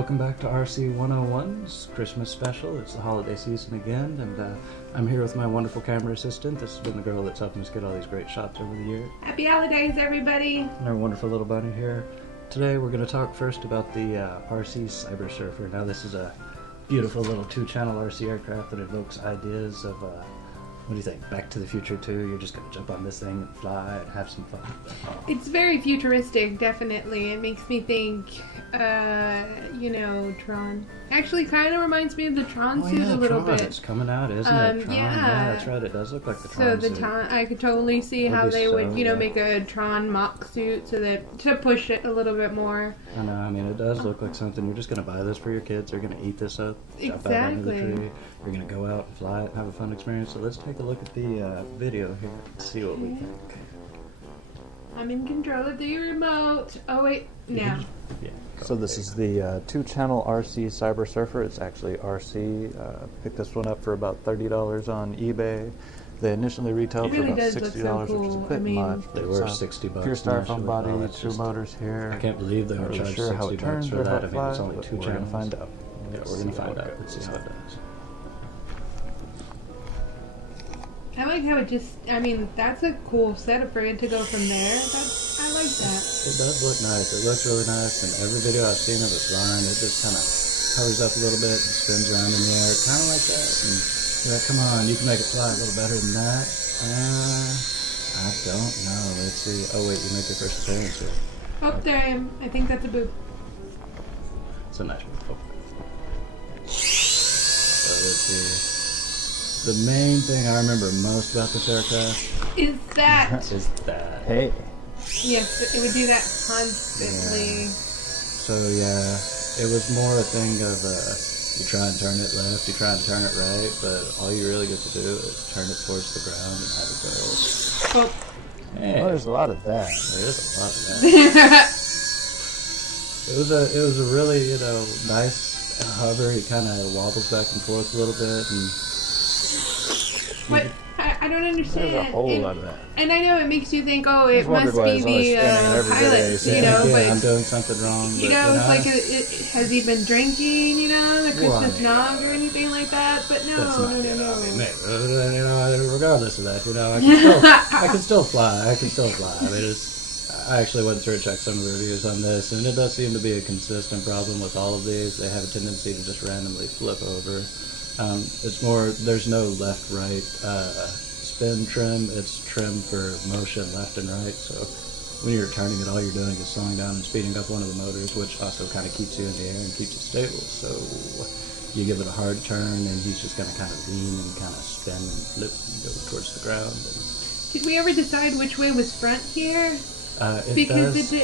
welcome back to RC 101's Christmas special. It's the holiday season again, and I'm here with my wonderful camera assistant. This has been the girl that's helping us get all these great shots over the year. Happy holidays, everybody! And our wonderful little bunny here. Today we're going to talk first about the RC Cyber Surfer. Now this is a beautiful little two-channel RC aircraft that evokes ideas of, what do you think, Back to the Future 2? You're just going to jump on this thing and fly and have some fun. It's very futuristic, definitely. It makes me think, you know, Tron. Actually, kind of reminds me of the Tron suit a little Tron. bit. It's coming out, isn't it? Tron. Yeah, that's right. It does look like the Tron suit. suit. So I could totally see how they would, you know, make a Tron mock suit so that to push it a little bit more. I know. I mean, it does look like something. You're just going to buy this for your kids. They're going to eat this up, jump out under the tree. You're going to go out and fly it and have a fun experience. So let's take a look at the video here and see what we think. I'm in control of the remote. Oh wait, now. Yeah. So this is the two-channel RC Cyber Surfer. It's actually RC. Picked this one up for about $30 on eBay. They initially retailed for about $60, which is a bit much. They were $60. Pure styrofoam body, two motors here. I can't believe they were charged sure how $60 it turns for or how that. I it mean, it's flies, only but two we're channels. gonna find out. Yeah, we're going to find out. Let's see how it does. I like how it just, I mean, that's a cool setup for it to go from there. I like that. It does look nice. It looks really nice. And every video I've seen of it flying, it just kind of hovers up a little bit and spins around in the air, kind of like that. And you're like, come on, you can make it fly a little better than that. I don't know. Let's see. Oh, wait, you make your first appearance here. Oh, there I am. I think that's a boob. It's a nice one. So let's see. The main thing I remember most about this aircraft is that. Hey. Yes, it would do that constantly. Yeah. So yeah, it was more a thing of you try and turn it left, you try and turn it right, but all you really get to do is turn it towards the ground and have it go. Oh. Hey. Well, there's a lot of that. There is a lot of that. It was a really, you know, nice hover. He kind of wobbles back and forth a little bit, and what? I don't understand. There's a whole lot of that. And I know it makes you think, oh, it must why be the pilot, you know, yeah, but I'm doing something wrong. You know, it's like, has he been drinking, you know, the Christmas nog or anything like that? But no, no. I mean, you know, regardless of that, you know, I can still fly. I mean, I actually went through and checked some of the reviews on this, and it does seem to be a consistent problem with all of these. They have a tendency to just randomly flip over. It's more, there's no left-right spin trim. It's trim for motion left and right. So when you're turning it, all you're doing is slowing down and speeding up one of the motors, which also kind of keeps you in the air and keeps you stable. So you give it a hard turn, and he's just going to kind of lean and kind of spin and flip and go towards the ground. Did we ever decide which way was front here? Because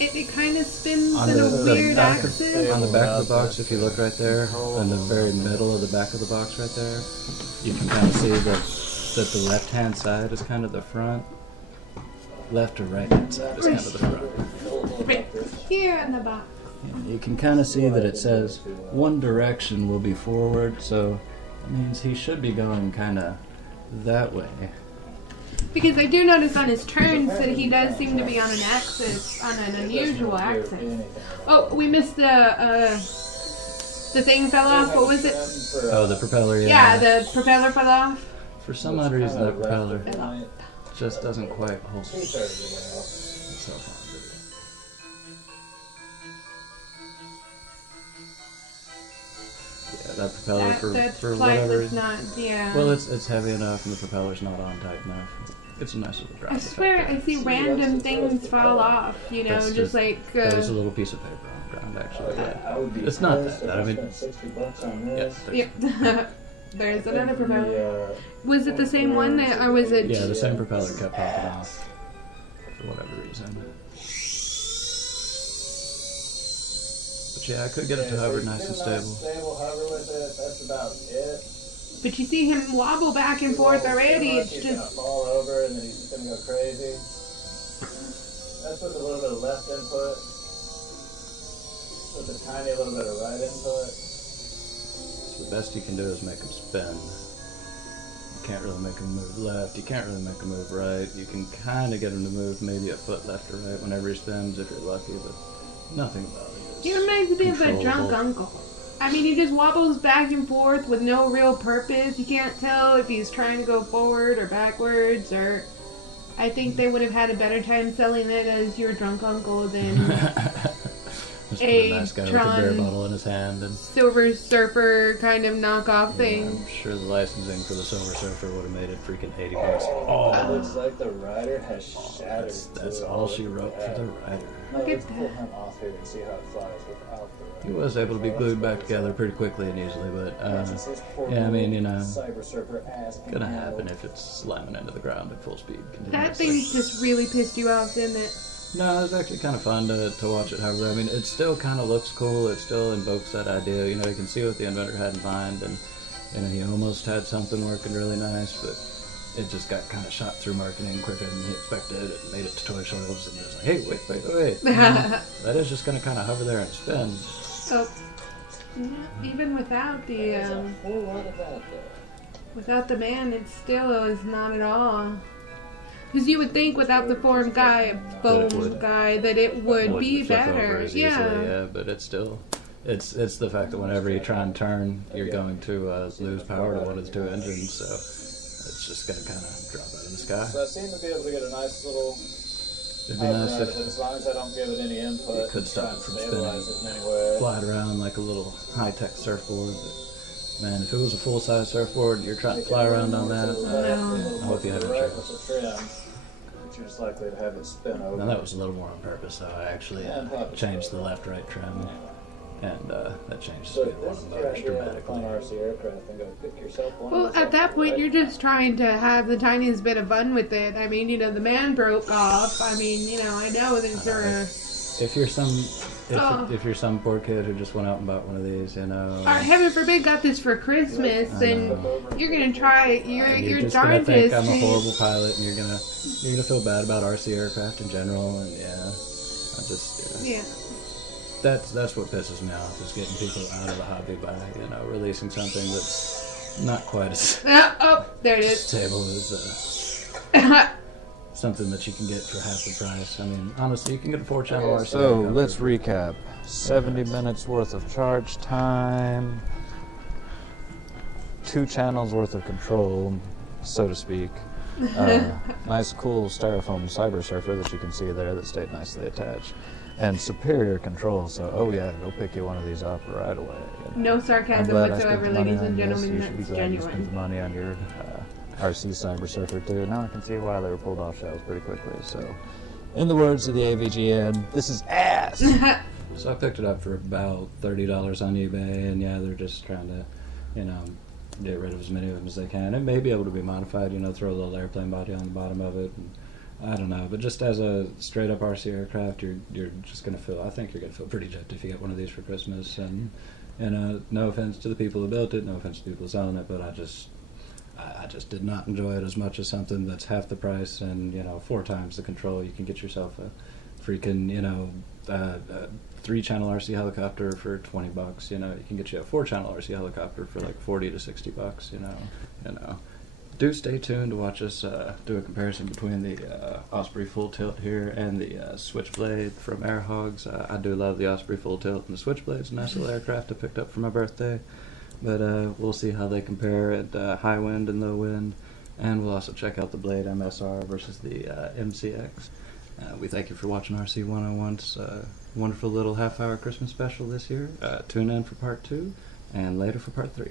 it kind of spins in a weird axis. On the back of the box, if you look right there, in the very middle of the back of the box right there, you can kind of see that the left-hand side is kind of the front. Left or right-hand side is kind of the front. Right here on the box. Yeah, you can kind of see that it says one direction will be forward, so it means he should be going kind of that way. Because I do notice on his turns that he does seem to be on an axis, on an unusual axis. Oh, we missed the thing fell off. What was it? Oh, the propeller, yeah. Yeah, the propeller fell off. For some odd reason, that propeller just doesn't quite hold itself on. Yeah, that propeller for whatever reason. Not, yeah. Well, it's heavy enough, and the propeller's not on tight enough. It's a nice little drop. I swear I see random things fall off, you know, just like... That was a little piece of paper on the ground, actually. Yeah. It's not that. I mean... Yes, there's another propeller. Was it the same one, or was it... Yeah, the same propeller kept popping off, for whatever reason. But yeah, I could get it to hover nice and stable. Stable hover with it, that's about it. But you see him wobble back and forth already, it's just... He's gonna fall over and then he's just gonna go crazy. That's with a little bit of left input. With a tiny little bit of right input. So the best you can do is make him spin. You can't really make him move left, you can't really make him move right. You can kind of get him to move maybe a foot left or right whenever he spins if you're lucky, but nothing about it He reminds me of a drunk controllable. uncle. I mean, he just wobbles back and forth with no real purpose. You can't tell if he's trying to go forward or backwards, or... I think they would have had a better time selling it as your drunk uncle than Just a a nice guy with a beer Tron bottle in his hand. And Silver Surfer kind of knockoff thing. I'm sure the licensing for the Silver Surfer would have made it freaking $80. It Oh, looks like the rider has shattered. that's too. all she wrote for the writer. Now Look at let's pull him off here and see how it flies without the rider. He was able to be glued back together pretty quickly and easily, but This is poor yeah, I mean, you know, Cyber Surfer ass can gonna handle. happen if it's slamming into the ground at full speed. That continuously. thing just really pissed you off, didn't it? No, it was actually kind of fun to watch it. However, I mean, it still kind of looks cool. It still invokes that idea. You know, you can see what the inventor had in mind, and you know, he almost had something working really nice, but it just got kind of shot through marketing quicker than he expected. It made it to toy shelves, and he was like, "Hey, wait! That is just going to kind of hover there and spin." So, yeah, even without the There's a whole lot of that there. without the man, it still is not at all. Because you would think without the form guy, bone would. guy, that it would be Flip over better. as Yeah. easily, yeah, but it's still. It's the fact that whenever you try and turn, you're going to lose power to one of the two engines, so it's just going to kind of drop out of the sky. So I seem to be able to get a nice little. It'd be nice if as long as I don't give it any input. you could stop it from stabilize spinning, it anywhere. fly it around like a little high-tech surfboard. But, man, if it was a full-size surfboard, you're trying to fly around on that. No. I hope you have right insurance. with the trim, but you're just likely to have it spin over. Now that was a little more on purpose, though. I actually changed the left-right trim, and that changed the So speed if of one this of is the your motors idea of a fun dramatically. RC aircraft, then go pick yourself one. Well, of at that those, point, right? you're just trying to have the tiniest bit of fun with it. I mean, you know, the man broke off. I mean, you know, I know that you're a... If you're some, Oh. if you're some poor kid who just went out and bought one of these, you know, Or heaven forbid got this for Christmas, and you're gonna try you're your just gonna think darndest I'm a to... horrible pilot, and you're gonna feel bad about RC aircraft in general, and I just Yeah. that's what pisses me off is getting people out of the hobby by releasing something that's not quite as Oh, there it is. stable as something that you can get for half the price. I mean, honestly, you can get a 4-channel RC. So aircraft let's for- recap. 70 minutes worth of charge time, 2 channels worth of control, so to speak. Nice cool styrofoam Cyber Surfer that you can see there that stayed nicely attached. And superior control, so oh yeah, go pick you one of these up right away. No I'm sarcasm glad I whatsoever, spent the money ladies on and this. gentlemen. You should be That's glad you spent the genuine. money on your RC Cyber Surfer too. Now I can see why they were pulled off shelves pretty quickly. So, in the words of the AVGN, this is ass. So I picked it up for about $30 on eBay, and yeah, they're just trying to, get rid of as many of them as they can. It may be able to be modified, throw a little airplane body on the bottom of it. And I don't know, but just as a straight up RC aircraft, you're just gonna feel. I think you're gonna feel pretty gypped if you get one of these for Christmas. And no offense to the people who built it, no offense to the people selling it, but I just did not enjoy it as much as something that's half the price and 4 times the control. You can get yourself a freaking 3-channel RC helicopter for $20. You can get you a 4-channel RC helicopter for like $40 to $60. Do stay tuned to watch us do a comparison between the Osprey full tilt here and the switchblade from airhogs. I do love the Osprey full tilt, and the switchblade's a nice little aircraft I picked up for my birthday. But we'll see how they compare at high wind and low wind. And we'll also check out the Blade MSR versus the MCX. We thank you for watching RC 101's wonderful little half-hour Christmas special this year. Tune in for part 2 and later for part 3.